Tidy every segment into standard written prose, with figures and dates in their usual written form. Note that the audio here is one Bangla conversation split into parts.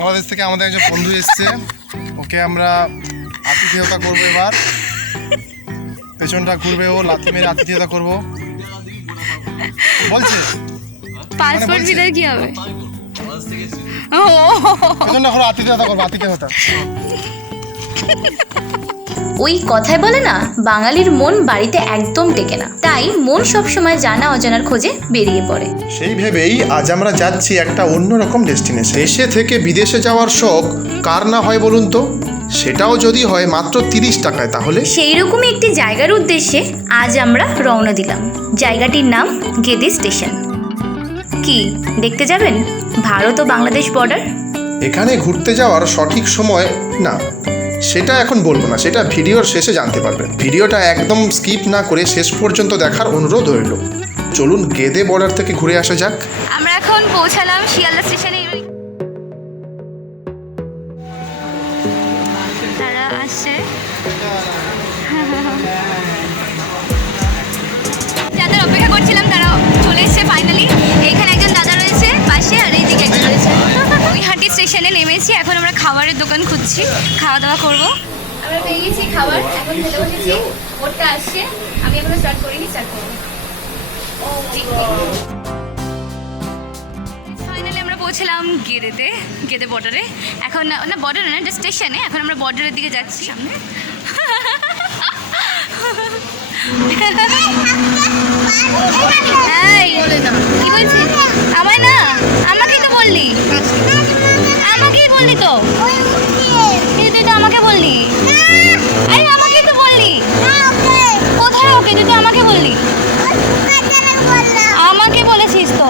বাংলাদেশ থেকে আমাদের একজন বন্ধু এসছে, ওকে আমরা আতিথেয়তা করবো। এবার পেছনটা ঘুরবে, ও লাথি মেরে আতিথেয়তা করবো বলছে। পাসপোর্ট দিলে কি হবে? পেছনটা ঘুরে আতিথেয়তা করবো, আতিথেয়তা। ওই কথায় বলে না, বাঙালির মন বাড়িতে একদম টেকে না, তাই মন সবসময় জানা অজানার খোঁজে বেরিয়ে পড়ে। সেই ভেবেই আজ আমরা যাচ্ছি একটা অন্যরকম ডেস্টিনেশন। দেশে থেকে বিদেশে যাওয়ার শখ কার না হয় বলুন তো, সেটাও যদি হয় মাত্র 30 টাকায়, তাহলে সেই রকমই একটি জায়গার উদ্দেশ্যে আজ আমরা রওনা দিলাম। জায়গাটির নাম গেদে স্টেশন। কি দেখতে যাবেন? ভারত ও বাংলাদেশ বর্ডার। এখানে ঘুরতে যাওয়ার সঠিক সময় না, সেটা এখন বলবো না, সেটা ভিডিওর শেষে জানতে পারবেন। ভিডিওটা একদম স্কিপ না করে শেষ পর্যন্ত দেখার অনুরোধ রইল। চলুন গেদে বর্ডার থেকে ঘুরে আসা যাক। আমরা এখন পৌঁছালাম শিয়ালদা স্টেশনে। তারা আসছে, যাদের অপেক্ষা করছিলাম তারা চলে এসেছে ফাইনালি। এইখানে একজন দাদা রয়েছে পাশে, আর এইদিকে একজন রয়েছে। হাটি স্টেশনে নেমেছি, এখন আমরা খাবারের দোকান খুঁজছি, খাওয়া দাওয়া করবো। আমরা পেয়ে গেছি খাবার, এখন খেতে বসেছি। ওটা আসছে, আমি এখনো স্টার্ট করিনি, স্টার্ট করবো। ফাইনালি আমরা পৌঁছলাম গেদেতে, গেদে বর্ডারে। এখন না বর্ডারে না, জাস্ট স্টেশনে। এখন আমরা বর্ডারের দিকে যাচ্ছি সামনে। কি বলছিস? আমায় না, আমাকেই তো বললি, আমাকেই বললি তো, তুই তো আমাকে বললি। আরে আমাকেই তো বললি। কোথায় ওকে? তুই তো আমাকে বললি, আমাকে বলেছিস তো।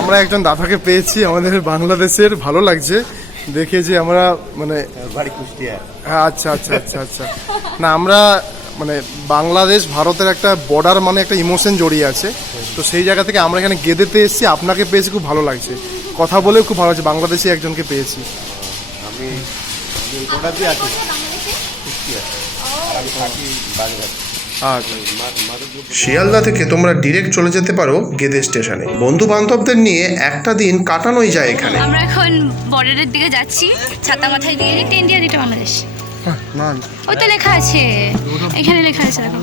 আমরা একজন দাদাকে পেয়েছি আমাদের বাংলাদেশের, ভালো লাগছে দেখে যে আমরা মানে বাড়ি কুষ্টিয়া। হ্যাঁ, আচ্ছা আচ্ছা আচ্ছা আচ্ছা। না, আমরা মানে বাংলাদেশ ভারতের একটা বর্ডার, মানে একটা ইমোশন জড়িয়ে আছে। তো সেই জায়গা থেকে আমরা এখানে গেদেতে এসেছি, আপনাকে পেয়েছি, খুব ভালো লাগছে। কথা বলেও খুব ভালো লাগছে, বাংলাদেশি একজনকে পেয়েছি। আমি বর্ডারে আছি, কুষ্টিয়া, আমি থাকি বাগেরহাট। শিয়ালদা থেকে তোমরা ডিরেক্ট চলে যেতে পারো গেদে স্টেশনে। বন্ধু বান্ধবদের নিয়ে একটা দিন কাটানোই যায় এখানে। আমরা এখন বর্ডারের দিকে যাচ্ছি, ছাতা মাথায় দিয়ে। এদিকটা ইন্ডিয়া, এদিকটা বাংলাদেশ। ওই তো লেখা আছে, এখানে লেখা আছে দেখো,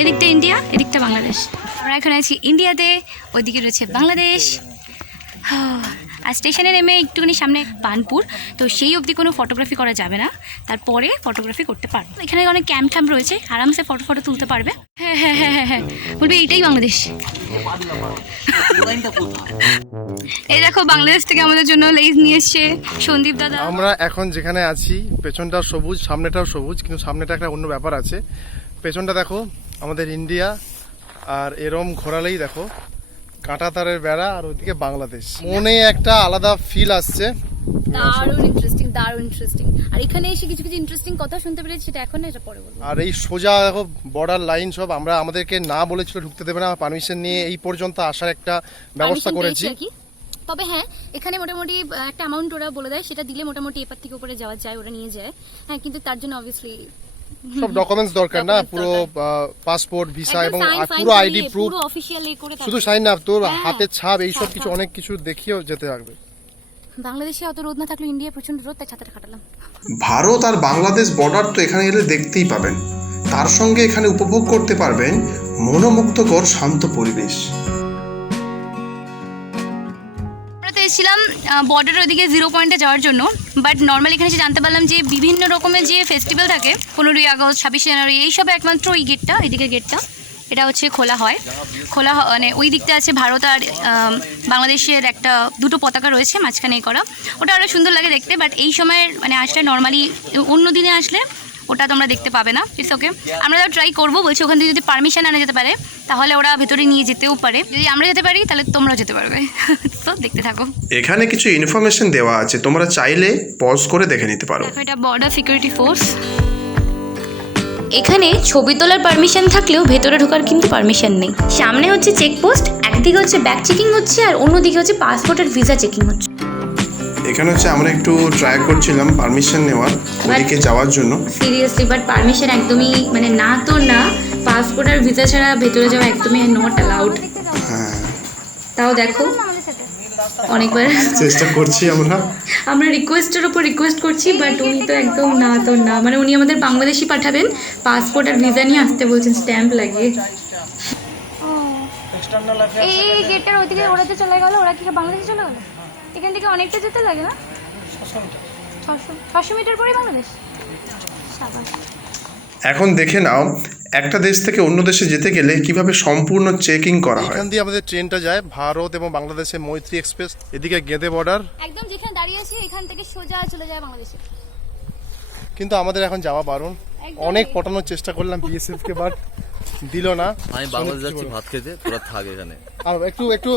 এদিকটা ইন্ডিয়া, এদিকটা বাংলাদেশ। আমরা এখন আছি ইন্ডিয়াতে, ওইদিকে রয়েছে বাংলাদেশ। আর স্টেশনে নেমে একটুখানি সামনে বানপুর, তো সেই অবধি কোনো ফটোগ্রাফি করা যাবে না, তারপরে ফটোগ্রাফি করতে পারবো। এখানে অনেক ক্যাম্প ট্যাম্প রয়েছে, আরামসে ফটো তুলতে পারবে। হ্যাঁ হ্যাঁ হ্যাঁ হ্যাঁ হ্যাঁ, বলবে এইটাই বাংলাদেশ। এই দেখো, বাংলাদেশ থেকে আমাদের জন্য লেজ নিয়ে এসছে সন্দীপ দাদা। আমরা এখন যেখানে আছি, পেছনটাও সবুজ, সামনেটাও সবুজ, কিন্তু সামনেটা একটা অন্য ব্যাপার আছে। পেছনটা দেখো আমাদের ইন্ডিয়া, আর এরম ঘোরালেই দেখো কাঁটা তারের বেড়া, আর ওইদিকে বাংলাদেশ। মনে একটা আলাদা ফিল আসছে। দারুণ ইন্টারেস্টিং, দারুণ ইন্টারেস্টিং। আর এখানে এসে কিছু কিছু ইন্টারেস্টিং কথা শুনতে পেরেছি, সেটা এখন না, এটা পরে বলবো। আর এই সোজা দেখো বর্ডার লাইন সব, আমরা আমাদেরকে না বলেছিল ঢুকতে দেবে না, পারমিশন নিয়ে এই পর্যন্ত আসার একটা ব্যবস্থা করেছি। তবে হ্যাঁ, এখানে মোটামুটি একটা অ্যামাউন্ট ওরা বলে দেয়, সেটা দিলে মোটামুটি এপার থেকে উপরে যাওয়া যায়, ওরা নিয়ে যায়। হ্যাঁ, কিন্তু তার জন্য অবভিয়াসলি সব ডকুমেন্টস দরকার না, পুরো পাসপোর্ট, ভিসা এবং পুরো আইডি প্রুফ, শুধু সাইন না, তোর হাতের ছাপ, এইসব কিছু অনেক কিছু দেখিয়েও যেতে লাগবে। বাংলাদেশে অত রোদ না থাকলে ইন্ডিয়া প্রচন্ড রোদ, তাই ছাতাটা কাটালাম। ভারত আর বাংলাদেশ বর্ডার তো এখানে এলে দেখতেই পাবেন, তার সঙ্গে এখানে উপভোগ করতে পারবেন মনোমুগ্ধকর শান্ত পরিবেশ। ছিলাম বর্ডারের ওদিকে 0 পয়েন্টে যাওয়ার জন্য, বাট নর্মালি এখানে এসে জানতে পারলাম যে বিভিন্ন রকমের যে ফেস্টিভ্যাল থাকে, 15ই আগস্ট, 26শে জানুয়ারি, এইসব একমাত্র ওই গেটটা, এইদিকে গেটটা, এটা হচ্ছে খোলা হয়। মানে ওই দিকটা আছে ভারত আর বাংলাদেশের একটা দুটো পতাকা রয়েছে মাঝখানে করা, ওটা আরও সুন্দর লাগে দেখতে। বাট এই সময়ের মানে আসলে নর্মালি অন্য দিনে আসলে ওটা তোমরা দেখতে পাবে না। ইটস ওকে, আমরা ট্রাই করবো, বলছি ওখান থেকে যদি পারমিশন আনা যেতে পারে তাহলে ওরা ভেতরে নিয়ে যেতেও পারে, যদি আমরা যেতে পারি তাহলে তোমরাও যেতে পারবে। তো দেখতে থাকো। এখানে কিছু ইনফরমেশন দেওয়া আছে, তোমরা চাইলে পজ করে দেখে নিতে পারো। এটা বর্ডার সিকিউরিটি ফোর্স। এখানে ছবি তোলার পারমিশন থাকলেও ভেতরে ঢোকার কিন্তু পারমিশন নেই। সামনে হচ্ছে চেকপোস্ট, একদিকে হচ্ছে ব্যাগ চেকিং হচ্ছে, আর অন্যদিকে হচ্ছে পাসপোর্ট আর ভিসা চেকিং হচ্ছে। এখানে হচ্ছে আমরা একটু ট্রাই করছিলাম পারমিশন নেওয়ার ওদিকে যাওয়ার জন্য। সিরিয়াসলি বাট পারমিশন একদমই মানে না তো না, পাসপোর্ট আর ভিসা ছাড়া ভেতরে যাওয়া একদমই নট অ্যালাউড। হ্যাঁ, তাও দেখো অনেকবার চেষ্টা করছি আমরা রিকোয়েস্টের উপর রিকোয়েস্ট করছি, বাট উনি তো একদম না তো না, মানে উনি আমাদের বাংলাদেশি পাঠাবেন, পাসপোর্ট আর ভিসা নিয়ে আসতে বলছেন স্ট্যাম্প লাগিয়ে। এই গেটটার ওইদিকে ওরাতে চলে গেল, ওরা কি বাংলাদেশে চলে গেল? এখান থেকে অনেকটা যেতে লাগে না? 600 মিটার পরে বাংলাদেশ। এখন দেখে নাও একটা দেশ থেকে অন্য দেশে যেতে গেলে কিভাবে সম্পূর্ণ চেকিং করা হয়। এখান দিয়ে আমাদের ট্রেনটা যায় ভারত এবং বাংলাদেশের মৈত্রী এক্সপ্রেস, এদিকে গেদে বর্ডার, একদম যেখানে দাঁড়িয়ে আছি এখান থেকে সোজা চলে যায় বাংলাদেশে। কিন্তু আমাদের এখন যাওয়া বারণ। অনেক পটানোর চেষ্টা করলাম বিএসএফ কে, বাট দিল না। আমি বাংলাদেশ যাচ্ছি ভাত খেতে, তোরা থাক এখানে। আর একটু একটু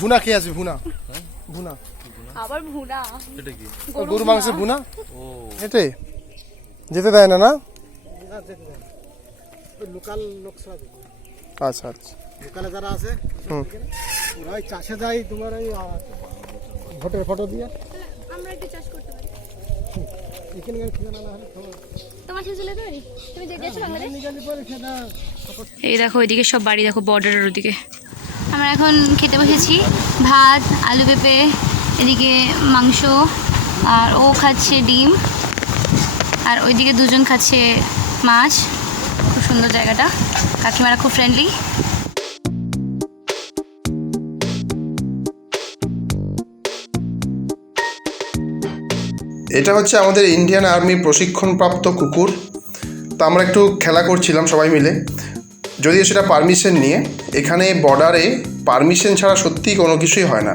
ভুনা খেয়ে আসবি, ভুনা ভুনা আবার ভুনা, এটা কি? গরু মাংসের ভুনা। ও এটাই যেতে দেয় না? না লোকাল লোক আচ্ছা আচ্ছা, লোকালে যারা আছে ওরাই চাষে যায়, তোমার ওই ভোটের ফটো দিয়ে আমরা একটু চাষ করতে পারি। এখানে ঠিকানা না হলে তোমার সাথে চলে যাবে, তুমি গেছো বাংলাদেশ? নিগালি পরে সেটা এই দেখো ওইদিকে সব বাড়ি, দেখো বর্ডারের ওদিকে। আমরা এখন খেতে বসেছি ভাত, আলু পেঁপে, এদিকে মাংস, আর ও খাচ্ছে ডিম, আর ওইদিকে দুজন খাচ্ছে মাছ। খুব সুন্দর জায়গাটা, কাকিমারা খুব ফ্রেন্ডলি। এটা হচ্ছে আমাদের ইন্ডিয়ান আর্মির প্রশিক্ষণপ্রাপ্ত কুকুর। তো আমরা একটু খেলা করছিলাম সবাই মিলে, যদিও সেটা পারমিশন নিয়ে। এখানে বর্ডারে পারমিশন ছাড়া সত্যিই কোনো কিছুই হয় না।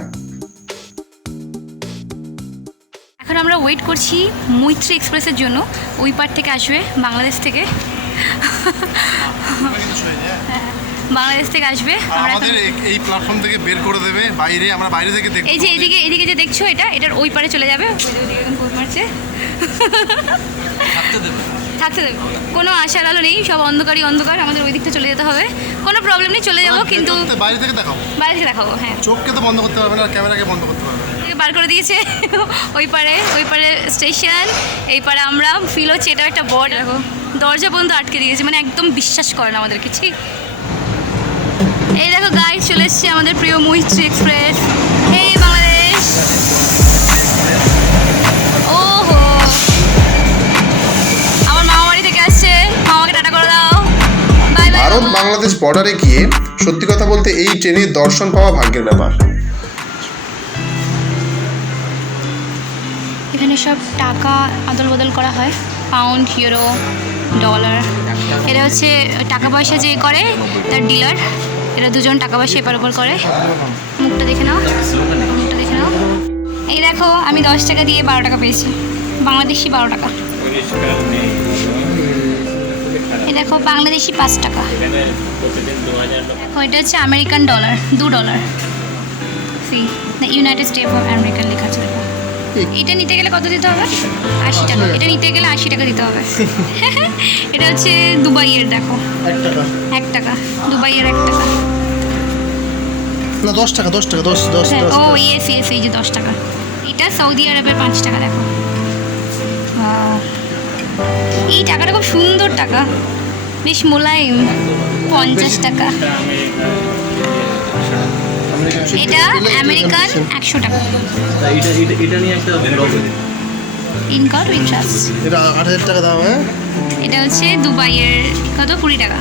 এখন আমরা ওয়েট করছি মৈত্রী এক্সপ্রেসের জন্য, ওই পার থেকে আসবে বাংলাদেশ থেকে। বাংলাদেশ থেকে আসবে, আমাদের এই প্ল্যাটফর্ম থেকে বের করে দেবে বাইরে, আমরা বাইরে থেকে দেখব। এই যে এদিকে যে দেখছো এটার ওই পারে চলে যাবে। মারছে, থাকতে দেবে, কোনো আশার আলো নেই, সব অন্ধকারই অন্ধকার। আমাদের ওই দিকটা চলে যেতে হবে, কোনো প্রবলেম নেই, চলে যাবো। কিন্তু বাইরে থেকে দেখাবো, হ্যাঁ। চোখকে তো বন্ধ করতে পারবে না, ক্যামেরাকে বন্ধ করতে পারবে না। বার করে দিয়েছে ওই পারে স্টেশন, এই পারে আমরা। ফিল হচ্ছে এটা একটা বর্ড, দেখো দরজা পর্যন্ত আটকে দিয়েছে, মানে একদম বিশ্বাস করে না আমাদের কিছু। এই দেখো গাইড চলে এসছে আমাদের প্রিয় মৈত্রী এক্সপ্রেস। এই বাংলাদেশ, ওহো আমার মামা বাড়ি থেকে আসছে, মামাকে টাটা করে দাও, বাই বাই। ভারত বাংলাদেশ বর্ডারে গিয়ে সত্যি কথা বলতে এই ট্রেনের দর্শন পাওয়া ভাগ্যের ব্যাপার। এখানে সব টাকা আদল বদল করা হয়, পাউন্ড, ইউরো, ডলার। এরা হচ্ছে টাকা পয়সা যে করে তার ডিলার। এরা দুজন টাকা পয়সা এপার ওপর করে। মুখটা দেখে নাও, মুখটা দেখে নাও। এই দেখো আমি 10 টাকা দিয়ে 12 টাকা পেয়েছি, বাংলাদেশি 12 টাকা। এই দেখো বাংলাদেশি 5 টাকা। দেখো এটা হচ্ছে American dollar, $2। C the United state of American লেখা আছে। এটা নিতে গেলে কত দিতে হবে? 80 টাকা। এটা নিতে গেলে 80 টাকা দিতে হবে। এটা হচ্ছে দুবাইয়ের, দেখো 1 টাকা, দুবাইয়ের 1 টাকা না 10 টাকা, 10 টাকা, 10 ও ইয়েস এই যে 10 টাকা। এটা সৌদি আরবের 5 টাকা। দেখো এই টাকাটা খুব সুন্দর টাকা, বেশ মোলায়েম। 50 টাকা। এটা আমেরিকান 100 টাকা। এটা নিয়ে একটা ইনকার ইন্টারেস্ট। এটা 8000 টাকা দাম। হ্যাঁ এটা হচ্ছে দুবাইয়ের কত, 20 টাকা।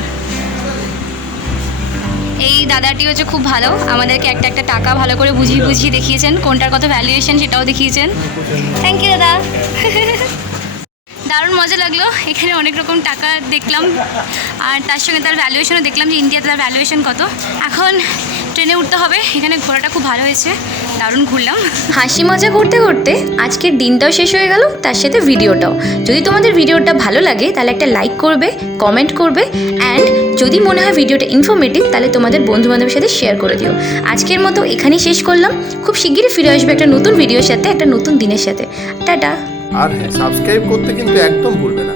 এই দাদাটি হচ্ছে খুব ভালো, আমাদেরকে একটা টাকা ভালো করে বুঝিয়ে দেখিয়েছেন, কোনটার কত ভ্যালুয়েশন সেটাও দেখিয়েছেন। থ্যাংক ইউ দাদা। দারুণ মজা লাগলো, এখানে অনেক রকম টাকা দেখলাম, আর তার সঙ্গে তার ভ্যালুয়েশনও দেখলাম যে ইন্ডিয়াতে তার ভ্যালুয়েশন কত। এখন ট্রেনে উঠতে হবে। এখানে ঘোরাটা খুব ভালো হয়েছে, দারুণ ঘুরলাম। হাসি মজা করতে করতে আজকের দিনটাও শেষ হয়ে গেল, তার সাথে ভিডিওটাও। যদি তোমাদের ভিডিওটা ভালো লাগে তাহলে একটা লাইক করবে, কমেন্ট করবে, অ্যান্ড যদি মনে হয় ভিডিওটা ইনফরমেটিভ তাহলে তোমাদের বন্ধুবান্ধবের সাথে শেয়ার করে দিও। আজকের মতো এখানেই শেষ করলাম, খুব শিগগিরই ফিরে আসবে একটা নতুন ভিডিওর সাথে, একটা নতুন দিনের সাথে। টাটা। আর সাবস্ক্রাইব করতে কিন্তু একদম ভুলবে না।